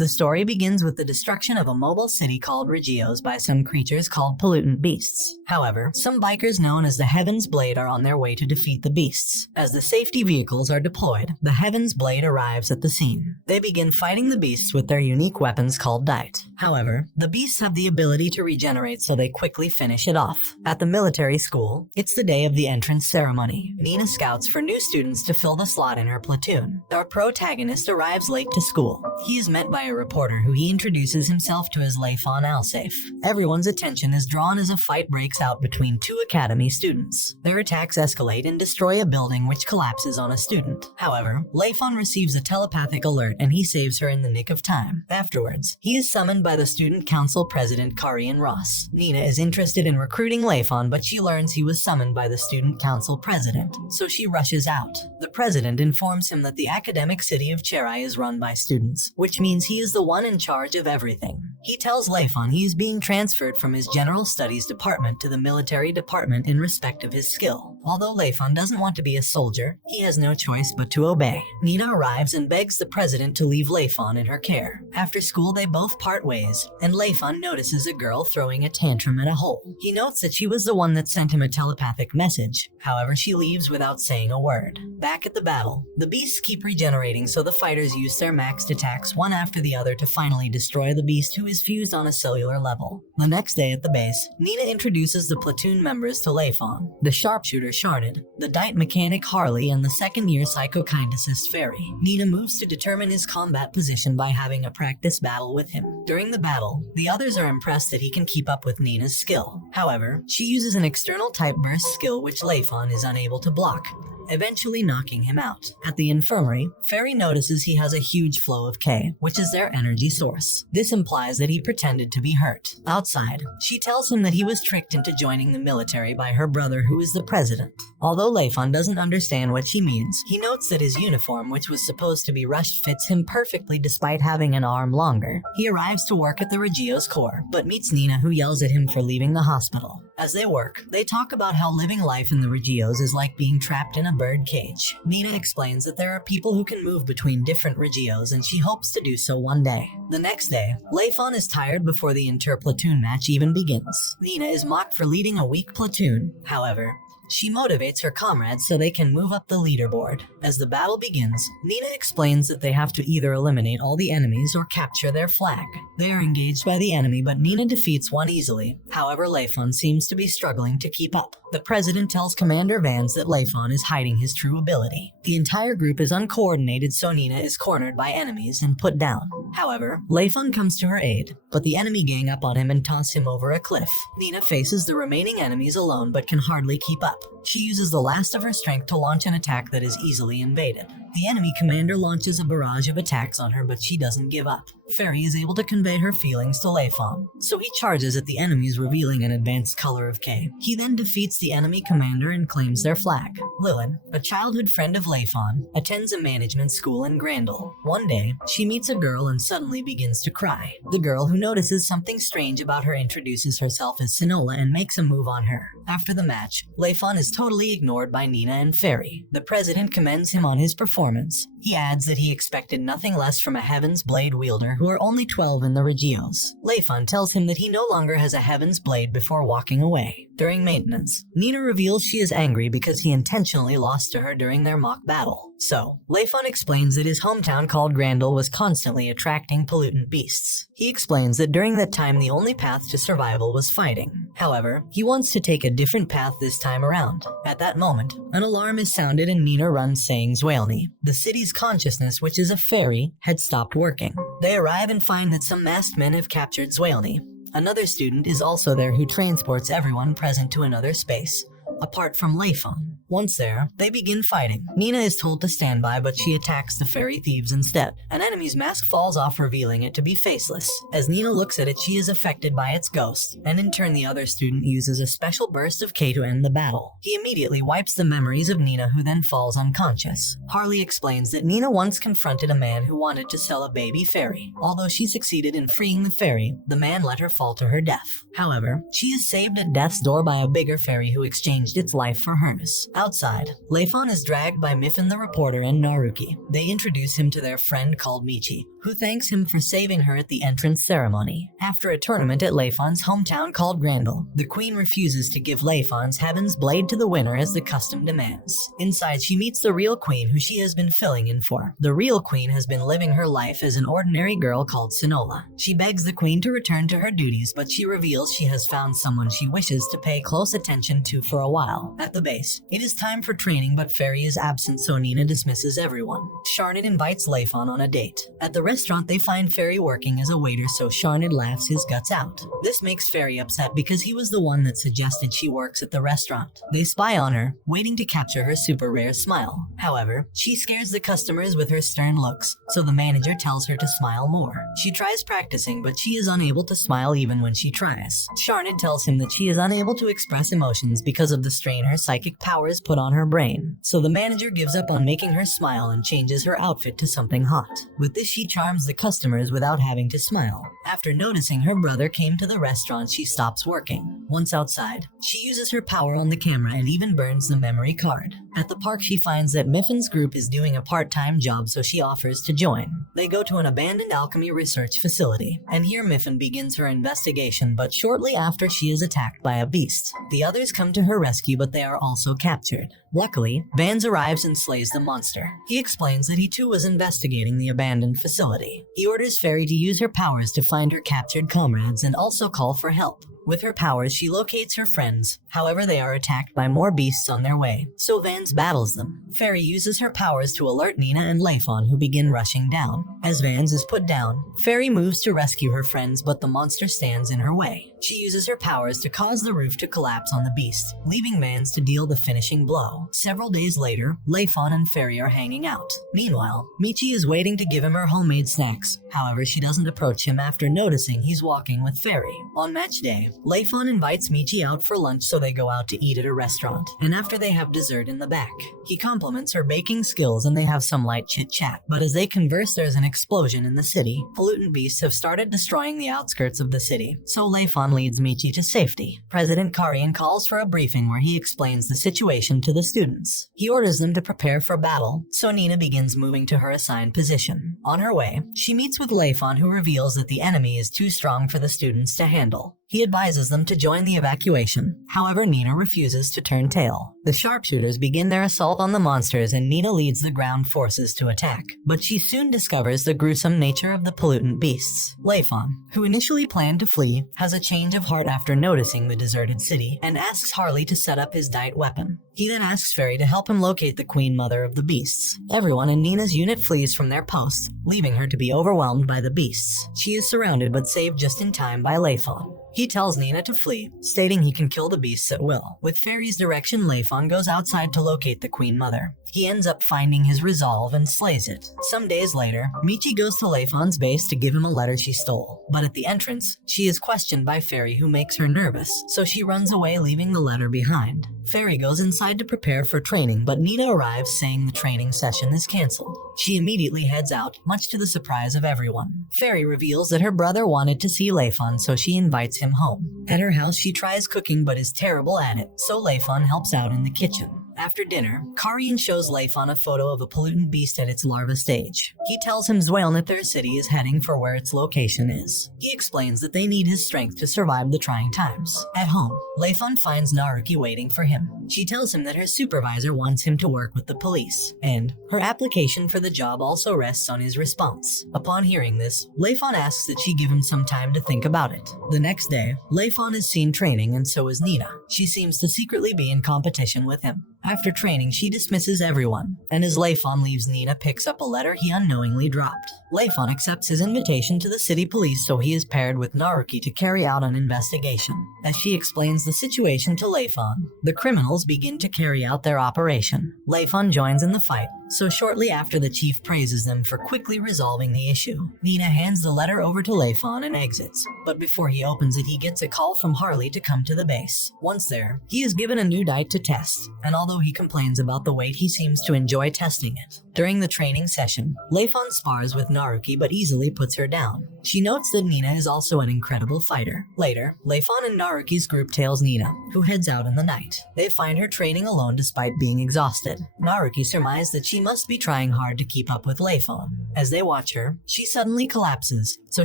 The story begins with the destruction of a mobile city called Regios by some creatures called pollutant beasts. However, some bikers known as the Heaven's Blade are on their way to defeat the beasts. As the safety vehicles are deployed, the Heaven's Blade arrives at the scene. They begin fighting the beasts with their unique weapons called DITE. However, the beasts have the ability to regenerate, so they quickly finish it off. At the military school, it's the day of the entrance ceremony. Nina scouts for new students to fill the slot in her platoon. Our protagonist arrives late to school. He is met by a reporter who he introduces himself to as Leifon Alsafe. Everyone's attention is drawn as a fight breaks out between two academy students. Their attacks escalate and destroy a building which collapses on a student. However, Leifon receives a telepathic alert and he saves her in the nick of time. Afterwards, he is summoned by the student council president Karian Ross. Nina is interested in recruiting Leifon, but she learns he was summoned by the student council president, so she rushes out. The president informs him that the academic city of Cherai is run by students, which means he is the one in charge of everything. He tells Leifon he is being transferred from his general studies department to the military department in respect of his skill. Although Leifon doesn't want to be a soldier, he has no choice but to obey. Nina arrives and begs the president to leave Leifon in her care. After school, they both part ways, and Leifon notices a girl throwing a tantrum at a hole. He notes that she was the one that sent him a telepathic message. However, she leaves without saying a word. Back at the battle, the beasts keep regenerating, so the fighters use their maxed attacks one after the other to finally destroy the beast, who is fused on a cellular level. The next day at the base, Nina introduces the platoon members to Leifon, the sharpshooter Sharded, the DITE mechanic Harley, and the second-year psychokineticist Fairy. Nina moves to determine his combat position by having a practice battle with him. During the battle, the others are impressed that he can keep up with Nina's skill. However, she uses an external type burst skill which Leifon is unable to block, eventually knocking him out. At the infirmary, Fairy notices he has a huge flow of K, which is their energy source. This implies that he pretended to be hurt. Outside, she tells him that he was tricked into joining the military by her brother, who is the president. Although Leifon doesn't understand what she means, he notes that his uniform, which was supposed to be rushed, fits him perfectly despite having an arm longer. He arrives to work at the Regios Corps, but meets Nina, who yells at him for leaving the hospital. As they work, they talk about how living life in the Regios is like being trapped in a bird cage. Nina explains that there are people who can move between different Regios, and she hopes to do so one day. The next day, Leifon is tired before the inter-platoon match even begins. Nina is mocked for leading a weak platoon. However, she motivates her comrades so they can move up the leaderboard. As the battle begins, Nina explains that they have to either eliminate all the enemies or capture their flag. They are engaged by the enemy, but Nina defeats one easily. However, Leifon seems to be struggling to keep up. The president tells Commander Vance that Leifon is hiding his true ability. The entire group is uncoordinated, so Nina is cornered by enemies and put down. However, Leifon comes to her aid, but the enemy gang up on him and toss him over a cliff. Nina faces the remaining enemies alone but can hardly keep up. She uses the last of her strength to launch an attack that is easily evaded. The enemy commander launches a barrage of attacks on her, but she doesn't give up. Fairy is able to convey her feelings to Leifon, so he charges at the enemies, revealing an advanced color of K. He then defeats the enemy commander and claims their flag. Lilin, a childhood friend of Leifon, attends a management school in Grandel. One day, she meets a girl and suddenly begins to cry. The girl, who notices something strange about her, introduces herself as Sinola and makes a move on her. After the match, Leifon is totally ignored by Nina and Fairy. The president commends him on his performance. He adds that he expected nothing less from a Heaven's Blade wielder, who are only 12 in the Regios. Leifon tells him that he no longer has a Heaven's Blade before walking away. During maintenance, Nina reveals she is angry because he intentionally lost to her during their mock battle. So, Leifon explains that his hometown called Grandel was constantly attracting pollutant beasts. He explains that during that time the only path to survival was fighting. However, he wants to take a different path this time around. At that moment, an alarm is sounded and Nina runs, saying Zwalny, the city's consciousness, which is a fairy, had stopped working. They arrive and find that some masked men have captured Zwalny. Another student is also there who transports everyone present to another space, apart from Leifon. Once there, they begin fighting. Nina is told to stand by, but she attacks the fairy thieves instead. An enemy's mask falls off, revealing it to be faceless. As Nina looks at it, she is affected by its ghost, and in turn the other student uses a special burst of K to end the battle. He immediately wipes the memories of Nina, who then falls unconscious. Harley explains that Nina once confronted a man who wanted to sell a baby fairy. Although she succeeded in freeing the fairy, the man let her fall to her death. However, she is saved at death's door by a bigger fairy who exchanges pledged its life for hers. Outside, Leifon is dragged by Miffin the reporter and Naruki. They introduce him to their friend called Michi, who thanks him for saving her at the entrance ceremony. After a tournament at Leifon's hometown called Grandel, the queen refuses to give Leifon's Heaven's Blade to the winner as the custom demands. Inside, she meets the real queen who she has been filling in for. The real queen has been living her life as an ordinary girl called Sonola. She begs the queen to return to her duties, but she reveals she has found someone she wishes to pay close attention to for a while. At the base, it is time for training, but Fairy is absent, so Nina dismisses everyone. Sharnid invites Leifon on a date. At the restaurant, they find Fairy working as a waiter, so Sharnid laughs his guts out. This makes Fairy upset because he was the one that suggested she works at the restaurant. They spy on her, waiting to capture her super rare smile. However, she scares the customers with her stern looks, so the manager tells her to smile more. She tries practicing, but she is unable to smile even when she tries. Sharnid tells him that she is unable to express emotions because of the strain her psychic powers put on her brain, so the manager gives up on making her smile and changes her outfit to something hot. With this, she charms the customers without having to smile. After noticing her brother came to the restaurant, she stops working. Once outside, she uses her power on the camera and even burns the memory card. At the park, she finds that Miffin's group is doing a part-time job, so she offers to join. They go to an abandoned alchemy research facility, and here Miffin begins her investigation, but shortly after she is attacked by a beast. The others come to her rescue, but they are also captured. Luckily, Vans arrives and slays the monster. He explains that he too was investigating the abandoned facility. He orders Fairy to use her powers to find her captured comrades and also call for help. With her powers, she locates her friends. However, they are attacked by more beasts on their way, so Vans battles them. Fairy uses her powers to alert Nina and Leifon, who begin rushing down. As Vans is put down, Fairy moves to rescue her friends, but the monster stands in her way. She uses her powers to cause the roof to collapse on the beast, leaving Vans to deal the finishing blow. Several days later, Leifon and Fairy are hanging out. Meanwhile, Michi is waiting to give him her homemade snacks. However, she doesn't approach him after noticing he's walking with Fairy. On match day, Leifon invites Michi out for lunch, so they go out to eat at a restaurant, and after they have dessert in the back. He compliments her baking skills and they have some light chit-chat, but as they converse, there's an explosion in the city. Pollutant beasts have started destroying the outskirts of the city, so Leifon leads Michi to safety. President Karian calls for a briefing where he explains the situation to the students. He orders them to prepare for battle, so Nina begins moving to her assigned position. On her way, she meets with Leifon, who reveals that the enemy is too strong for the students to handle. He advises them to join the evacuation. However, Nina refuses to turn tail. The sharpshooters begin their assault on the monsters, and Nina leads the ground forces to attack. But she soon discovers the gruesome nature of the pollutant beasts. Leifon, who initially planned to flee, has a change of heart after noticing the deserted city, and asks Harley to set up his DITE weapon. He then asks Fairy to help him locate the queen mother of the beasts. Everyone in Nina's unit flees from their posts, leaving her to be overwhelmed by the beasts. She is surrounded but saved just in time by Leifon. He tells Nina to flee, stating he can kill the beasts at will. With Fairy's direction, Leifon goes outside to locate the Queen Mother. He ends up finding his resolve and slays it. Some days later, Michi goes to Leifon's base to give him a letter she stole. But at the entrance, she is questioned by Fairy, who makes her nervous, so she runs away, leaving the letter behind. Fairy goes inside to prepare for training, but Nina arrives saying the training session is cancelled. She immediately heads out, much to the surprise of everyone. Fairy reveals that her brother wanted to see Leifon, so she invites him home. At her house, she tries cooking but is terrible at it, so Leifon helps out in the kitchen. After dinner, Karian shows Leifon a photo of a pollutant beast at its larva stage. He tells him Zweilnither City is heading for where its location is. He explains that they need his strength to survive the trying times. At home, Leifon finds Naruki waiting for him. She tells him that her supervisor wants him to work with the police, and her application for the job also rests on his response. Upon hearing this, Leifon asks that she give him some time to think about it. The next day, Leifon is seen training, and so is Nina. She seems to secretly be in competition with him. After training, she dismisses everyone, and as Leifon leaves, Nina picks up a letter he unknowingly dropped. Leifon accepts his invitation to the city police, so he is paired with Naruki to carry out an investigation. As she explains the situation to Leifon, the criminals begin to carry out their operation. Leifon joins in the fight, so shortly after, the chief praises them for quickly resolving the issue. Nina hands the letter over to Leifon and exits, but before he opens it, he gets a call from Harley to come to the base. Once there, he is given a new DITE to test, and although he complains about the weight, he seems to enjoy testing it. During the training session, Leifon spars with Naruki but easily puts her down. She notes that Nina is also an incredible fighter. Later, Leifon and Naruki's group tails Nina, who heads out in the night. They find her training alone despite being exhausted. Naruki surmises that she must be trying hard to keep up with Leifon. As they watch her, she suddenly collapses, so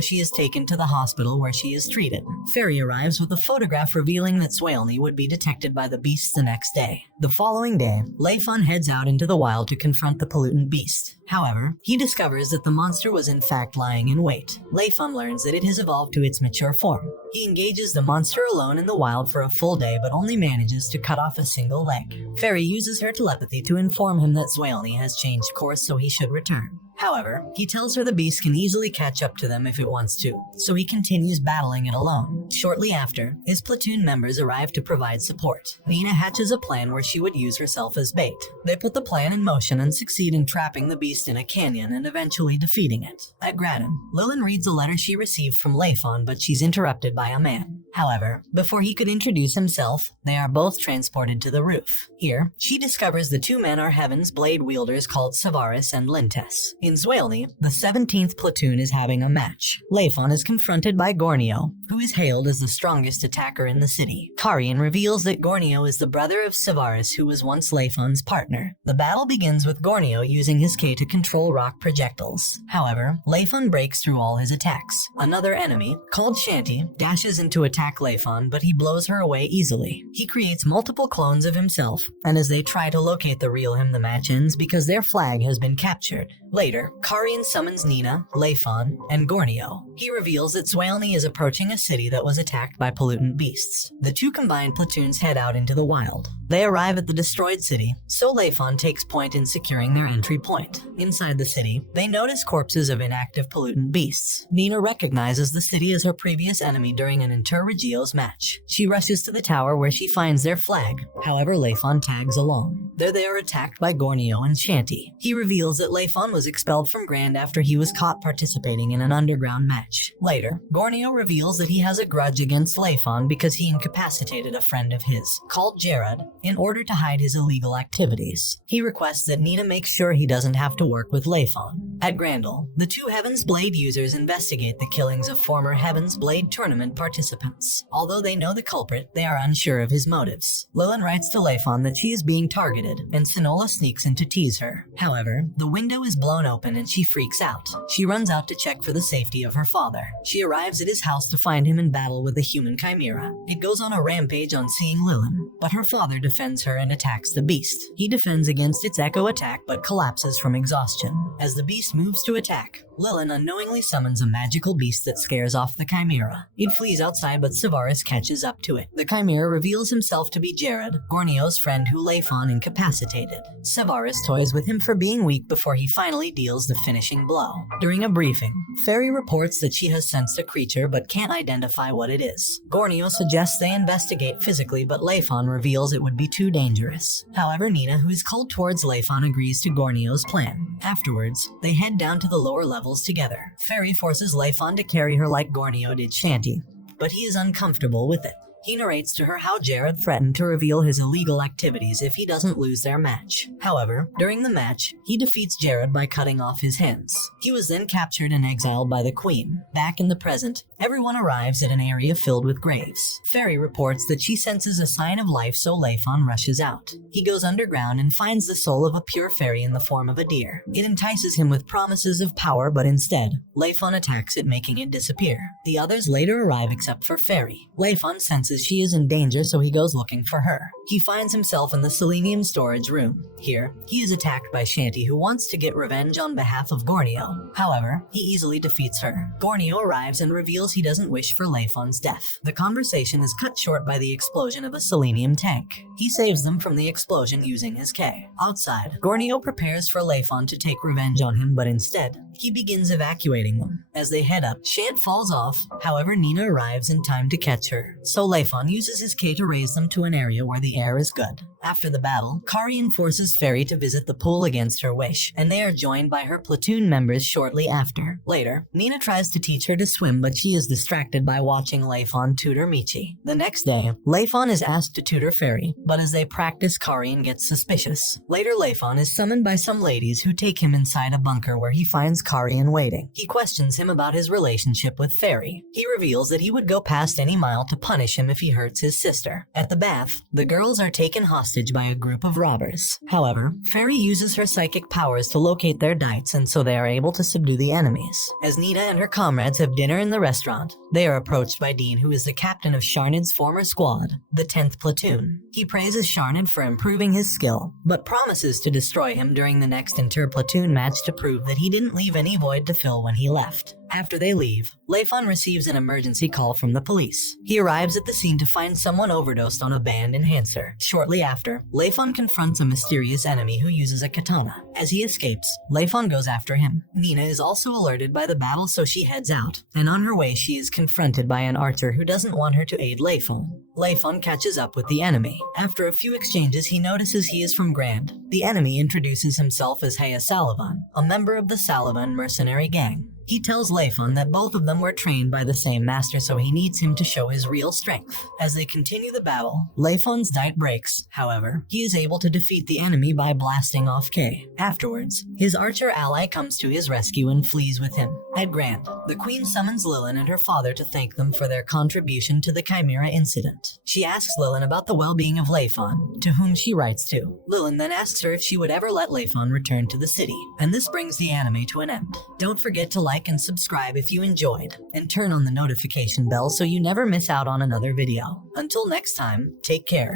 she is taken to the hospital where she is treated. Fairy arrives with a photograph revealing that Swaelny would be detected by the beasts the next day. The following day, Leifon heads out into the wild to confront the pollutant beast. However, he discovers that the monster was in fact lying in wait. Leifon learns that it has evolved to its mature form. He engages the monster alone in the wild for a full day but only manages to cut off a single leg. Fairy uses her telepathy to inform him that Swaelny has changed course so he should return. However, he tells her the beast can easily catch up to them if it wants to, so he continues battling it alone. Shortly after, his platoon members arrive to provide support. Nina hatches a plan where she would use herself as bait. They put the plan in motion and succeed in trapping the beast in a canyon and eventually defeating it. At Graden, Lilin reads a letter she received from Leifon, but she's interrupted by a man. However, before he could introduce himself, they are both transported to the roof. Here, she discovers the two men are Heaven's blade wielders called Savaris and Lintes. In Swaelny, the 17th platoon is having a match. Leifon is confronted by Gornio, who is hailed as the strongest attacker in the city. Karian reveals that Gornio is the brother of Savaris, who was once Leifon's partner. The battle begins with Gornio using his K to control rock projectiles. However, Leifon breaks through all his attacks. Another enemy, called Shanty, dashes in to attack Leifon, but he blows her away easily. He creates multiple clones of himself, and as they try to locate the real him, the match ends because their flag has been captured. Later, Karian summons Nina, Leifon, and Gornio. He reveals that Swaelny is approaching a city that was attacked by pollutant beasts. The two combined platoons head out into the wild. They arrive at the destroyed city, so Leifon takes point in securing their entry point. Inside the city, they notice corpses of inactive pollutant beasts. Nina recognizes the city as her previous enemy during an inter-Regios match. She rushes to the tower where she finds their flag. However, Leifon tags along. There they are attacked by Gornio and Shanty. He reveals that Leifon was expelled from Grand after he was caught participating in an underground match. Later, Gornio reveals that he has a grudge against Leifon because he incapacitated a friend of his, called Jared, in order to hide his illegal activities. He requests that Nina make sure he doesn't have to work with Leifon. At Grandel, the two Heaven's Blade users investigate the killings of former Heaven's Blade tournament participants. Although they know the culprit, they are unsure of his motives. Lilin writes to Leifon that she is being targeted, and Sinola sneaks in to tease her. However, the window is blown open and she freaks out. She runs out to check for the safety of her father. She arrives at his house to find him in battle with a human chimera. It goes on a rampage on seeing Lilin, but her father defends her and attacks the beast. He defends against its echo attack but collapses from exhaustion. As the beast moves to attack, Lilin unknowingly summons a magical beast that scares off the chimera. It flees outside but Savaris catches up to it. The chimera reveals himself to be Jared, Gornio's friend who Leifon incapacitated. Savaris toys with him for being weak before he finally deals the finishing blow. During a briefing, Fairy reports that she has sensed a creature but can't identify what it is. Gornio suggests they investigate physically, but Leifon reveals it would be too dangerous. However, Nina, who is cold towards Leifon, agrees to Gornio's plan. Afterwards, they head down to the lower levels together. Fairy forces Leifon to carry her like Gornio did Shanty, but he is uncomfortable with it. He narrates to her how Jared threatened to reveal his illegal activities if he doesn't lose their match. However, during the match, he defeats Jared by cutting off his hands. He was then captured and exiled by the Queen. Back in the present, everyone arrives at an area filled with graves. Fairy reports that she senses a sign of life, so Leifon rushes out. He goes underground and finds the soul of a pure fairy in the form of a deer. It entices him with promises of power, but instead, Leifon attacks it, making it disappear. The others later arrive except for Fairy. Leifon senses she is in danger, so he goes looking for her. He finds himself in the selenium storage room. Here, he is attacked by Shanty, who wants to get revenge on behalf of Gornio. However, he easily defeats her. Gornio arrives and reveals he doesn't wish for Leifon's death. The conversation is cut short by the explosion of a selenium tank. He saves them from the explosion using his K. Outside, Gornio prepares for Leifon to take revenge on him, but instead, he begins evacuating them. As they head up, Shant falls off. However, Nina arrives in time to catch her. So Leifon uses his K to raise them to an area where the air is good. After the battle, Karian forces Fairy to visit the pool against her wish, and they are joined by her platoon members shortly after. Later, Nina tries to teach her to swim, but she is distracted by watching Leifon tutor Michi. The next day, Leifon is asked to tutor Fairy, but as they practice, Karian gets suspicious. Later, Leifon is summoned by some ladies who take him inside a bunker where he finds Karian waiting. He questions him about his relationship with Fairy. He reveals that he would go past any mile to punish him if he hurts his sister. At the bath, the girls are taken hostage by a group of robbers. However, Fairy uses her psychic powers to locate their dites, and so they are able to subdue the enemies. As Nina and her comrades have dinner in the restaurant, they are approached by Dean, who is the captain of Sharnid's former squad, the 10th Platoon. He praises Sharnid for improving his skill, but promises to destroy him during the next inter-platoon match to prove that he didn't leave any void to fill when he left. After they leave, Leifon receives an emergency call from the police. He arrives at the scene to find someone overdosed on a band enhancer. Shortly after, Leifon confronts a mysterious enemy who uses a katana. As he escapes, Leifon goes after him. Nina is also alerted by the battle, so she heads out, and on her way she is confronted by an archer who doesn't want her to aid Leifon. Leifon catches up with the enemy. After a few exchanges, he notices he is from Grand. The enemy introduces himself as Heya Salavan, a member of the Salavan mercenary gang. He tells Leifon that both of them were trained by the same master, so he needs him to show his real strength. As they continue the battle, Leifon's DITE breaks. However, he is able to defeat the enemy by blasting off K. Afterwards, his archer ally comes to his rescue and flees with him. At Grand, the queen summons Lilin and her father to thank them for their contribution to the Chimera incident. She asks Lilin about the well-being of Leifon, to whom she writes to. Lilin then asks her if she would ever let Leifon return to the city. And this brings the anime to an end. Don't forget to like and subscribe if you enjoyed, and turn on the notification bell so you never miss out on another video. Until next time, take care.